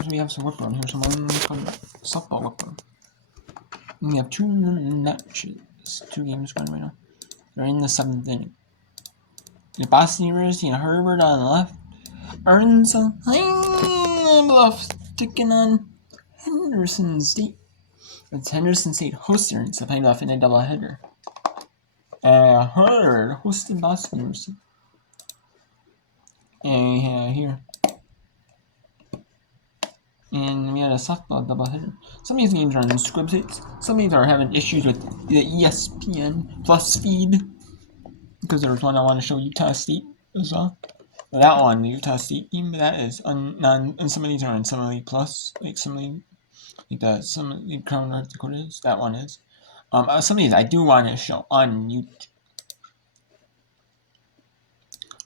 So we have some whip run. Here's some softball whip run. And we have 2 matches, 2 games going right now. They're in the 7th inning. The Boston University and Harvard on the left. Arkansas Bluff taking on Henderson State. It's Henderson State hosting the playoff in a doubleheader. Harvard hosted Boston University. And here. And we had a softball doubleheader. Some of these games are on school websites. Some of these are having issues with the ESPN Plus feed. Because there was one I want to show Utah State as well. But that one, the Utah State team, that is and some of these are on Summer League Plus. Like some of the Summer League Crown North Dakota is. That one is. Some of these I do want to show on YouTube.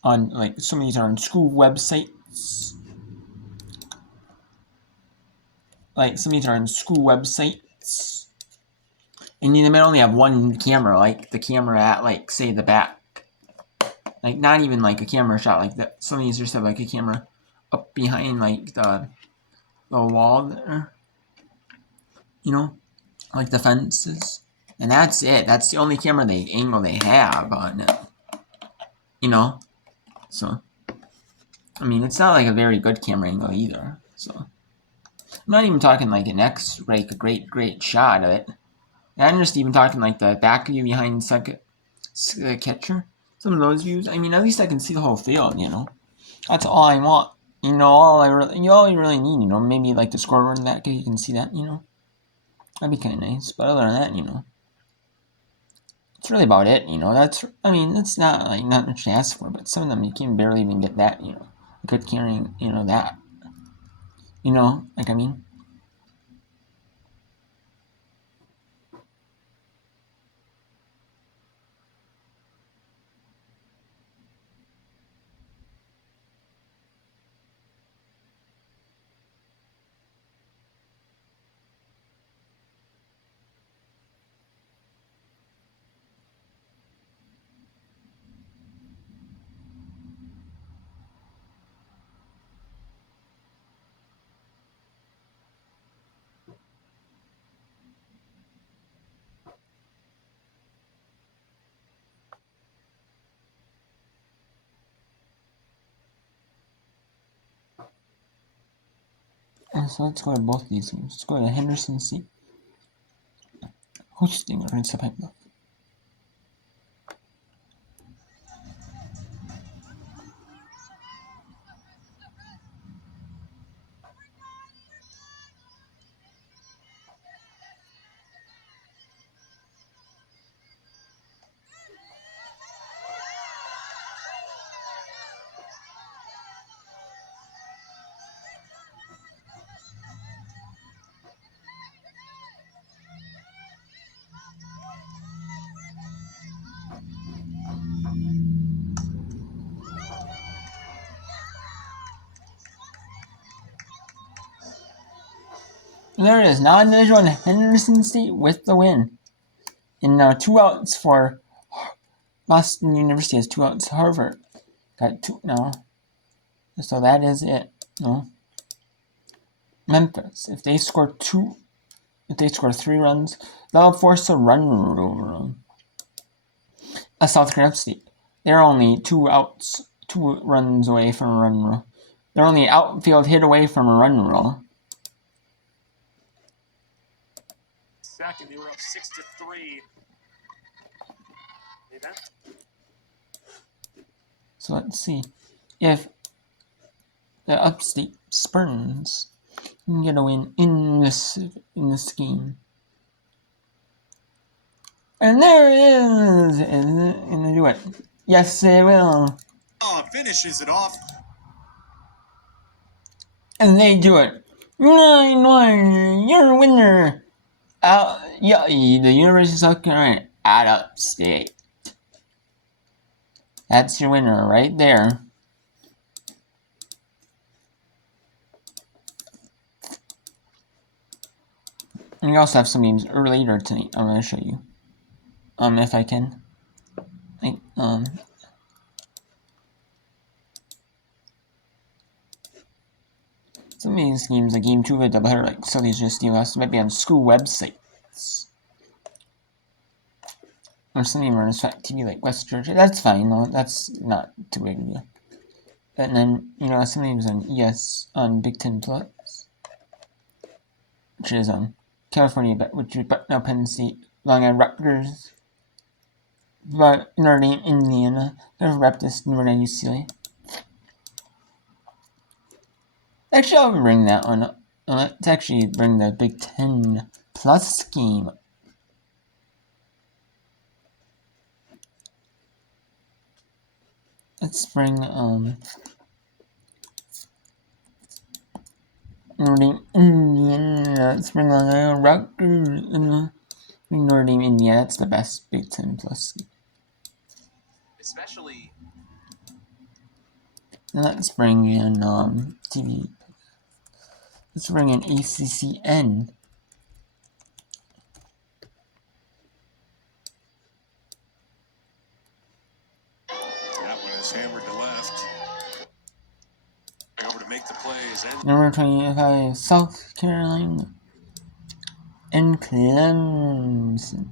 On like some of these are on school websites. Like some of these are on school websites. And they might only have one camera, like the camera at like say the back. Like not even like a camera shot like that. Some of these just have like a camera up behind like the wall there. You know? Like the fences. And that's it. That's the only camera angle they have on it. You know? So I mean it's not like a very good camera angle either. So I'm not even talking like an like a great shot of it. I'm just even talking like the back view behind second catcher. Some of those views. I mean, at least I can see the whole field. You know, that's all I want. You know, all you really need. You know, maybe like the scoreboard and that, you can see that. You know, that'd be kind of nice. But other than that, you know, it's really about it. You know, I mean, it's not like not much to ask for. But some of them you can barely even get that. You know, a good carrying. You know that. You know, like I mean. So let's go to both these games. Let's go to Henderson State hosting against the Pipeline. There it is. Non-division one, Henderson State with the win. And now 2 outs for Boston University has 2 outs. Harvard got 2 now. So that is it. No. Memphis, if they score 3 runs, they'll force a run rule. South Carolina State, they're only 2 outs, 2 runs away from a run rule. They're only outfield hit away from a run rule. Second, they were up 6-3. So let's see if the Upstate Spartans can get a win in this game. And there it is, and they do it. Yes, they will. Finishes it off. And they do it. 9-1, you're a winner. Yeah, the University of South Carolina at Upstate. That's your winner right there. And we also have some games later tonight. I'm gonna show you. If I can. So some of these games, like Game 2 of a doubleheader, like Sully's just us, might be on school websites. Or something on TV like West Georgia. That's fine, though. That's not too big a deal. And then, some names on on Big Ten Plus, which is on California, which is now Penn State, Long Island Rutgers, but Notre Dame, Indiana, there's Baptist, Notre Dame, UCLA. Actually, I'll bring that one up. Let's actually bring the Big Ten Plus game. Let's bring Notre Dame, Indiana. Let's bring Long Island Rutgers and Notre Dame, Indiana. That's the best Big Ten Plus game. Especially. And let's bring in TV. Let's bring in ACCN. That one is hammered to left. Over to make the plays. Number 25, South Carolina. And Clemson.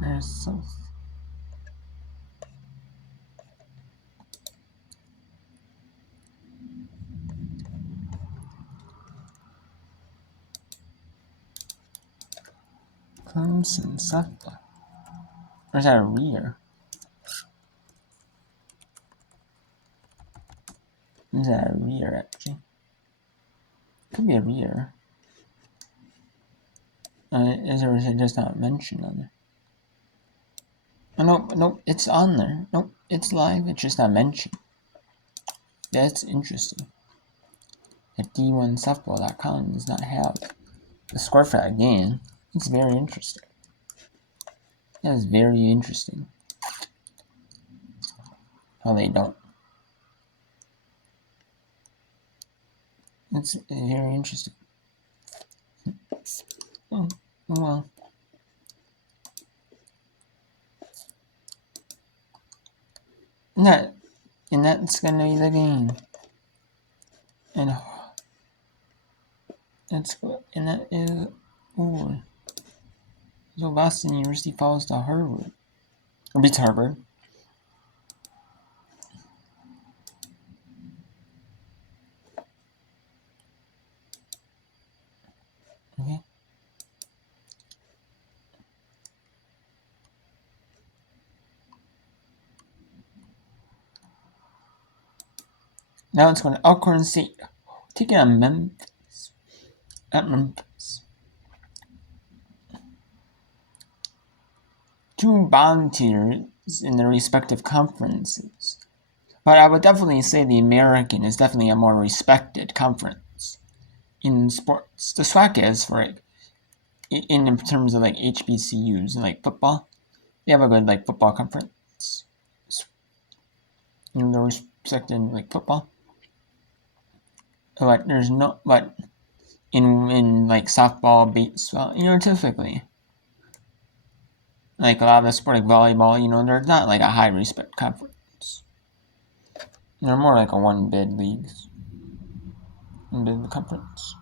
There's South. Clemson, softball. Or is that a rear? Is that a rear, actually? Could be a rear. Is it just not mentioned on there? Oh, nope, it's on there. Nope, it's live, it's just not mentioned. That's interesting. At D1softball.com does not have the score for that game. It's very interesting. That is very interesting. How they don't. It's very interesting. Oh, well. And that's gonna be the game. And that is over. So Boston University falls to Harvard. Or beats Harvard. Okay. Now it's going to Alcorn State. Taking on Memphis. At Memphis. Two bond tiers in their respective conferences. But I would definitely say the American is definitely a more respected conference in sports. The SWAC is for it, in terms of like HBCUs and like football. They have a good like football conference. They're respected in like football. But there's no, but in like softball, baseball, typically like a lot of the sport like volleyball, they're not like a high respect conference. They're more like a one bid leagues. One bid conference.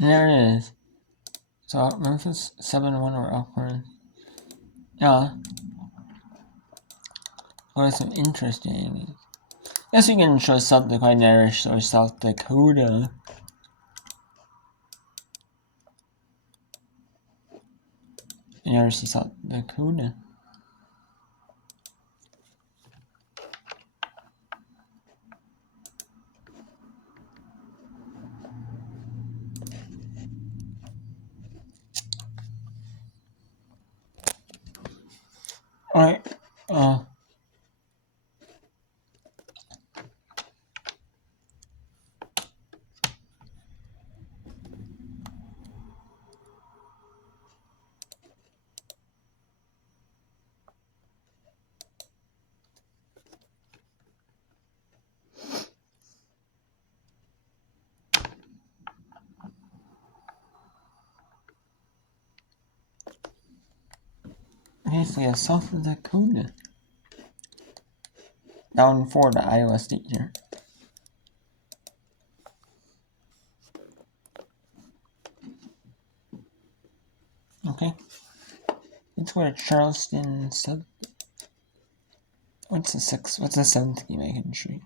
And there it is. So Memphis 7-1 or Alcorn. Yeah. What is some interesting? Guess we can show South Dakota Irish or South Dakota. University of South Dakota. Alright. Okay, so yeah, South Dakota. Down 4 to Iowa State here. Okay. Let's go to Charleston. What's the 7th game I can show you?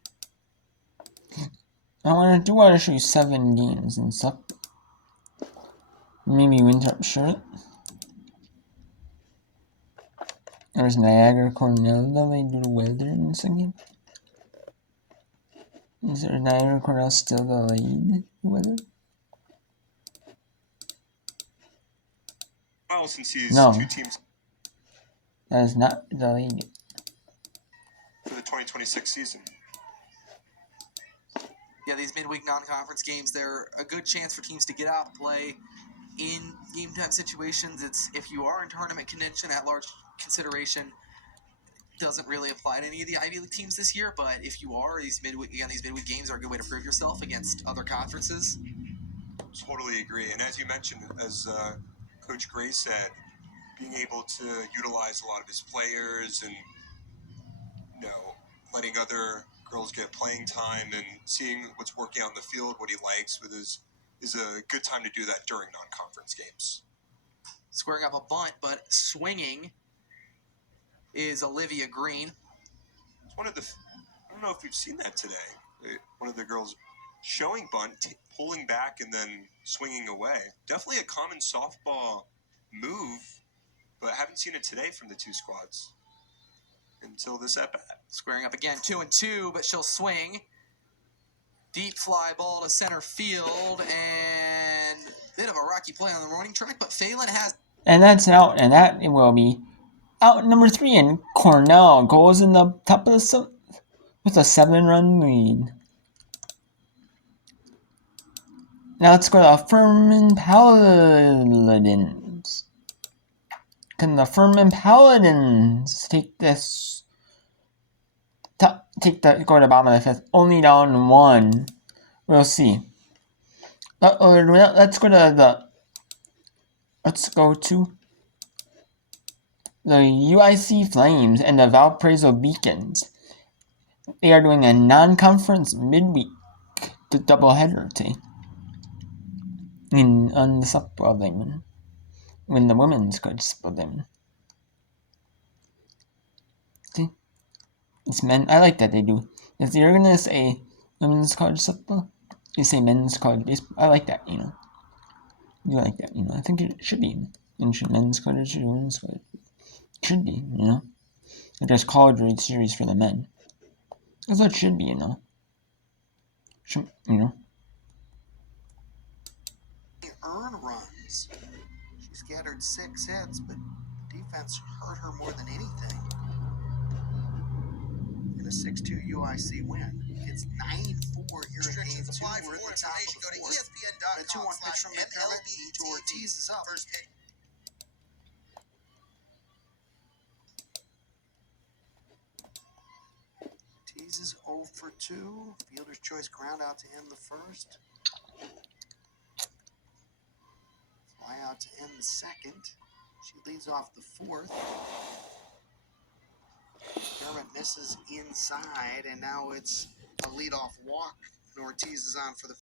I want to show you 7 games and stuff. Maybe Winthrop Charlotte. There's Niagara Cornell. They do the weather in the second game. Is there Niagara Cornell still the lead weather? Well, since these No. two teams That is not the lead. for the 2026 season. Yeah, these midweek non-conference games, they're a good chance for teams to get out and play in game-time situations. It's if you are in tournament contention, at large consideration doesn't really apply to any of the Ivy League teams this year. But if you are, these midweek games are a good way to prove yourself against other conferences. Totally agree. And as you mentioned, as Coach Gray said, being able to utilize a lot of his players and letting other girls get playing time and seeing what's working on the field, what he likes with his, is a good time to do that during non-conference games. Squaring up a bunt, but swinging is Olivia Green. It's one of the, I don't know if we've seen that today. One of the girls showing bunt, pulling back and then swinging away. Definitely a common softball move, but I haven't seen it today from the two squads until this at-bat. Squaring up again, 2-2, but she'll swing. Deep fly ball to center field, and bit of a rocky play on the running track, but Phelan has... And that's out, and that will be out number 3, and Cornell goes in the top of the 7th with a 7-run lead. Now let's go to Furman Paladins. Can the Furman Paladins take this? Go to the bottom of the 5th, only down 1. We'll see. Let's go to the UIC Flames and the Valparaiso Beacons. They are doing a non-conference midweek doubleheader today on the softball diamond, when the women's coach softball diamond. See, it's men. I like that they do. If you're gonna say women's college softball, you say men's college baseball. I like that. You like that. I think it should be men's college or women's college. It should be. There's college World Series for the men. That's what it should be. Earn runs. She scattered 6 hits, but defense hurt her more than anything. In a 6-2 UIC win. It's 9-4 here in game 2. We're at the top of the 4th. The 2-1 pitch from McDermott to Ortiz is up. First pitch. Ortiz is 0 for 2. Fielder's choice ground out to end the 1st. Fly out to end the 2nd. She leads off the 4th. McDermott misses inside, and now it's a leadoff walk, and Ortiz is on for the